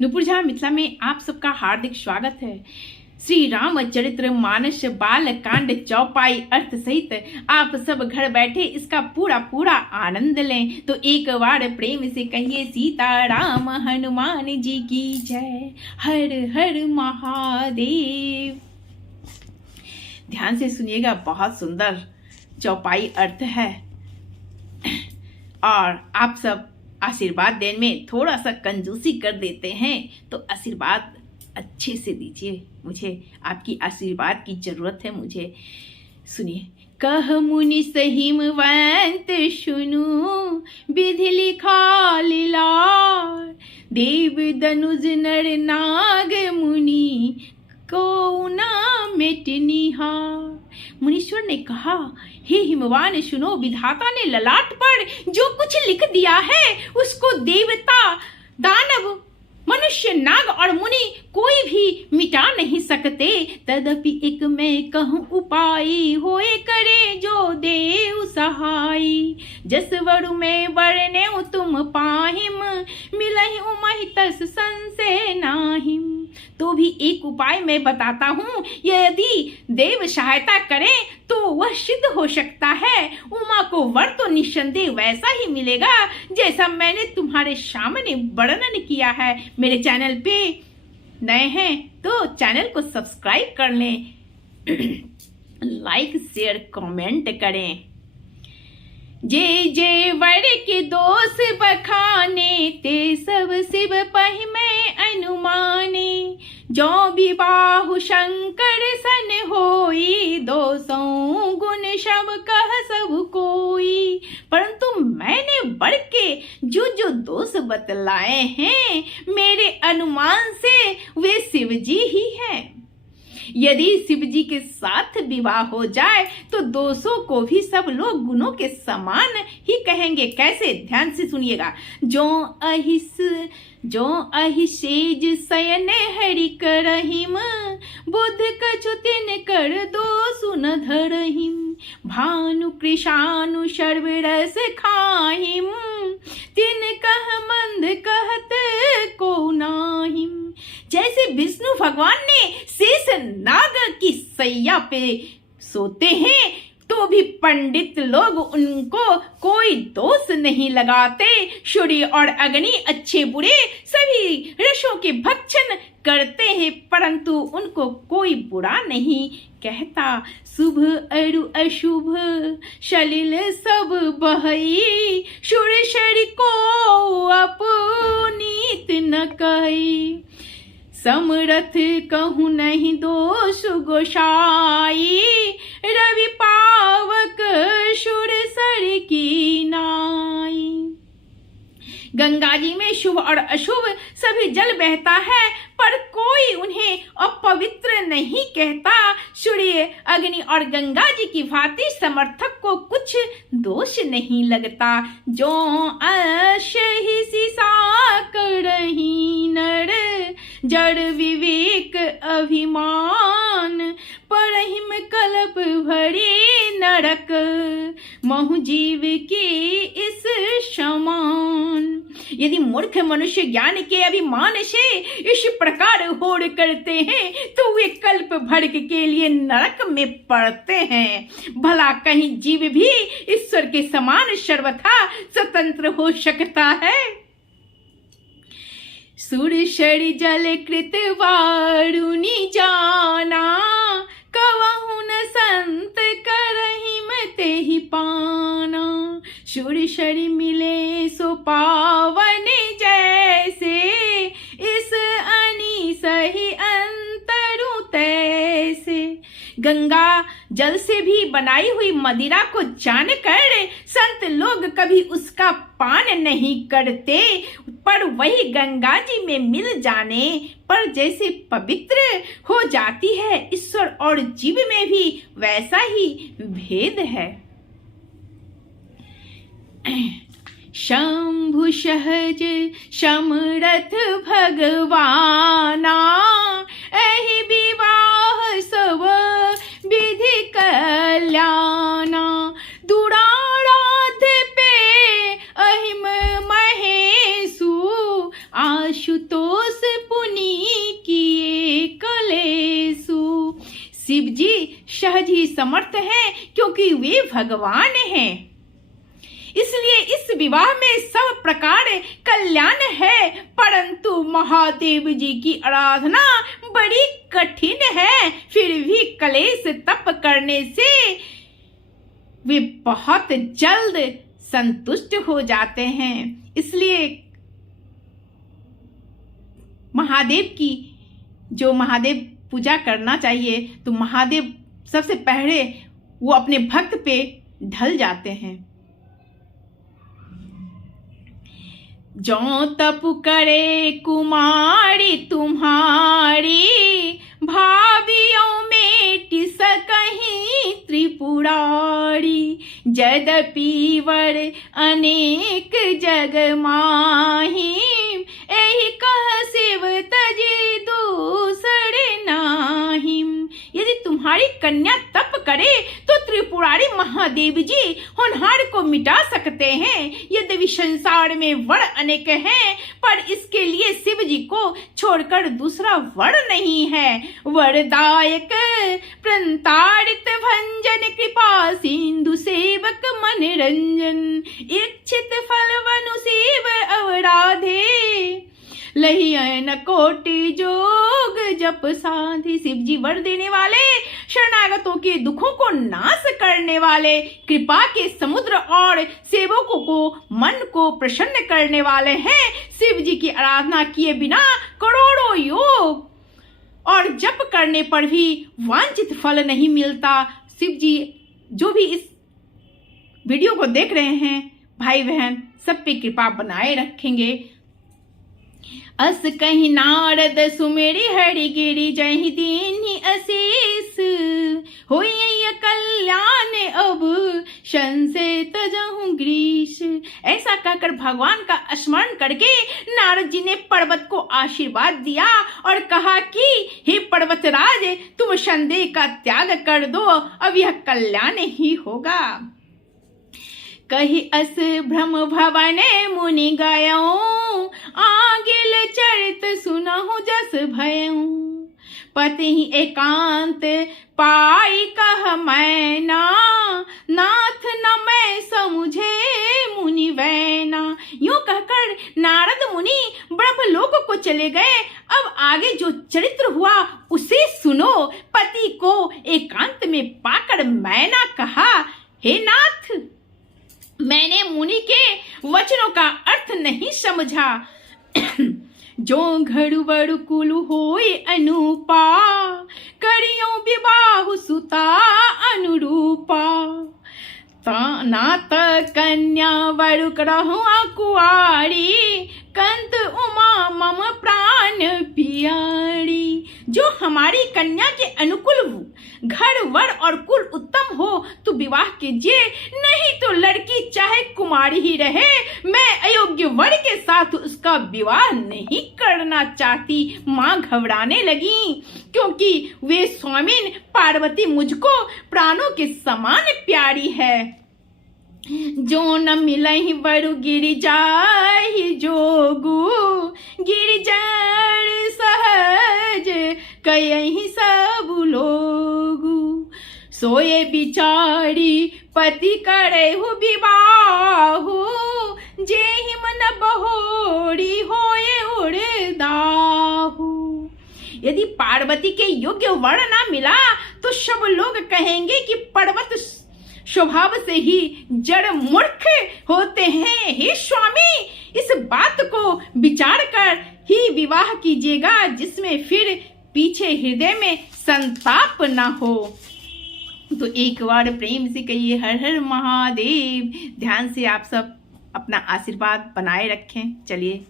नुपुर झा मिथिला में आप सबका हार्दिक स्वागत है। श्री रामचरित्र मानस बाल कांड चौपाई अर्थ सहित आप सब घर बैठे इसका पूरा आनंद लें। तो एक बार प्रेम से कहिए सीता राम हनुमान जी की जय। हर हर महादेव। ध्यान से सुनिएगा, बहुत सुंदर चौपाई अर्थ है और आप सब आशीर्वाद देने में थोड़ा सा कंजूसी कर देते हैं, तो आशीर्वाद अच्छे से दीजिए। मुझे आपकी आशीर्वाद की जरूरत है। मुझे सुनिए। कह मुनि सहिमवंत सुनु, विधि लिखा लीलार, देव दनुज नर नाग मुनि को ना मिटनिहार। मुनीश्वर ने कहा, हे हिमवान सुनो, विधाता ने ललाट पर जो कुछ लिख दिया है उसको देवता, दानव, मनुष्य, नाग और मुनि कोई भी मिटा नहीं सकते। तदपि एक मैं कहूँ उपाय, होए करे जो देव सहाय। जस वरु में वर्णे तुम पाहिम, मिलहि उमहि तस संशय नाहिम। तो भी एक उपाय मैं बताता हूँ, यदि देव सहायता करें तो वह सिद्ध हो सकता है। उमा को वर तो निस्संदेह वैसा ही मिलेगा जैसा मैंने तुम्हारे सामने वर्णन किया है। मेरे चैनल पे नए हैं तो चैनल को सब्सक्राइब कर लें, लाइक शेयर कमेंट करें। जे जे वर के दोष बखाने, ते सब शिव पहि में अनुमाने। जो विबाहु शंकर सन होई, दोषों गुण सब कह सब कोई। परंतु मैंने वर के जो दोष बतलाए हैं, मेरे अनुमान से वे शिव जी ही हैं। यदि शिव जी के साथ विवाह हो जाए तो दोषों को भी सब लोग गुणों के समान ही कहेंगे। कैसे? ध्यान से सुनिएगा। जो अहिसेज शयन हरि करहिम, बुध कछु तिन कर दोषु न धरहिम। भानु कृषानु सर्वरस खाहिम, तिन कह मंद कहत को नाहिम। जैसे विष्णु भगवान ने शेष नाग की सैया पे सोते हैं तो भी पंडित लोग उनको कोई दोष नहीं लगाते। सूर्य और अग्नि अच्छे बुरे सभी रसों के भक्षण करते हैं, परंतु उनको कोई बुरा नहीं कहता। शुभ अरु अशुभ सलिल सब बहई, सुर को अपनीत न कही। समरथ कहूँ नहीं दोष गोसाई, रवि पावक सुर सर की नाई। गंगा जी में शुभ और अशुभ सभी जल बहता है, पर कोई उन्हें अपवित्र नहीं कहता। सूर्य, अग्नि और गंगा जी की भांति समर्थक को कुछ दोष नहीं लगता। जो अशहि सिसा करहि नर, जड़ विवेक अभिमान। पढ़हिम कल्प भरी नरक, महु जीव की इस समान। यदि मूर्ख मनुष्य ज्ञान के अभिमान से इस प्रकार होड़ करते हैं तो वे कल्प भर के लिए नरक में पड़ते हैं। भला कहीं जीव भी ईश्वर के समान सर्वथा स्वतंत्र हो सकता है? सुरसर जल कृत वारुणी जाना, कवहु न संत करहिम तेहि पाना। सुरसर मिले सो पावन जैसे, इस अनी सही अंतरु तैसे। गंगा जल से भी बनाई हुई मदिरा को जानकर संत लोग कभी उसका पान नहीं करते, पर वही गंगा जी में मिल जाने पर जैसे पवित्र हो जाती है, ईश्वर और जीव में भी वैसा ही भेद है। शंभु सहज समरथ भगवाना, एहि विवाह सब विधि कल्याणा। दुराराध्य पे अहिम महेशु, आशुतो संतोष पुनि किए कलेसु। शिव जी सहज ही समर्थ हैं क्योंकि वे भगवान हैं, इसलिए इस विवाह में सब प्रकार कल्याण है। परंतु महादेव जी की आराधना बड़ी कठिन है, फिर भी कलेश तप करने से वे बहुत जल्द संतुष्ट हो जाते हैं। इसलिए महादेव की जो महादेव पूजा करना चाहिए, तो महादेव सबसे पहले वो अपने भक्त पे ढल जाते हैं। जो तप करे कुमारी तुम्हारी, भावियों में सकहीं त्रिपुरारी। यद्यपि वर अनेक जग माही, एहि कह शिव तजी दूसर नाहिम। यदि तुम्हारी कन्या तप करे तो त्रिपुरारी महादेव जी होनहार को मिटा सकते हैं। यद्यपि संसार में वर अनेक हैं, पर इसके लिए शिव जी को छोड़कर दूसरा वर नहीं है। वरदायक प्रतारित भंजन, कृपा सिंधु सेवक मन रंजन। इच्छित फल वनु शिव अवराधे, लहियन कोटि जोग जप साधि। शिव जी वर देने वाले, शरणागतों के दुखों को नाश करने वाले, कृपा के समुद्र और सेवकों को मन को प्रसन्न करने वाले हैं। शिव जी की आराधना किए बिना करोड़ों योग और जप करने पर भी वांछित फल नहीं मिलता। शिव जी जो भी इस वीडियो को देख रहे हैं, भाई बहन सब पे कृपा बनाए रखेंगे। अस कहीं नारद सुमेरी हरि गिरी, जहि दीन्हि असीस। होई कल्याण अब संशय तजहु ग्रीस। ऐसा कहकर भगवान का स्मरण करके नारद जी ने पर्वत को आशीर्वाद दिया और कहा कि हे पर्वत राज, तुम संदेह का त्याग कर दो, अब यह कल्याण ही होगा। कही अस भ्रम भवने मुनि गयऊँ, आगिल चरित सुनहु जस भयऊँ। पति एकांत पाई कह मैना, नाथ न मैं समुझे मुनि वैना। यूं कहकर नारद मुनि ब्रह्मलोक को चले गए। अब आगे जो चरित्र हुआ उसे सुनो। पति को एकांत में पाकर मैना कहा, हे नाथ, मैंने मुनि के वचनों का अर्थ नहीं समझा। जो घड़ु बड़ु कुल होई अनुपा, करियो विवाह सुता अनुरूपा। नात कन्या बड़ु करहु कुआरी, कंत उमा मम प्राण पियारी। जो हमारी कन्या के अनुकूल घर वर और कुल उत्तम हो तो विवाह कीजिए, नहीं तो लड़की चाहे कुमारी ही रहे, मैं अयोग्य वर के साथ उसका विवाह नहीं करना चाहती। माँ घबराने लगी क्योंकि वे स्वामिन पार्वती मुझको प्राणों के समान प्यारी है। जो न मिलहि बरु गिरिजाहि जोगु, गिरिजर सहज कयहि सब लोगु। सोए बिचारी पति करहु विवाहु, जेहि मन बहोरी होए उड़दाहु। यदि पार्वती के योग्य वर ना मिला तो सब लोग कहेंगे कि पर्वत स्वभाव से ही जड़ मूर्ख होते हैं। हे स्वामी, इस बात को विचार कर ही विवाह कीजिएगा, जिसमें फिर पीछे हृदय में संताप ना हो। तो एक बार प्रेम से कहिए हर हर महादेव। ध्यान से आप सब अपना आशीर्वाद बनाए रखें। चलिए।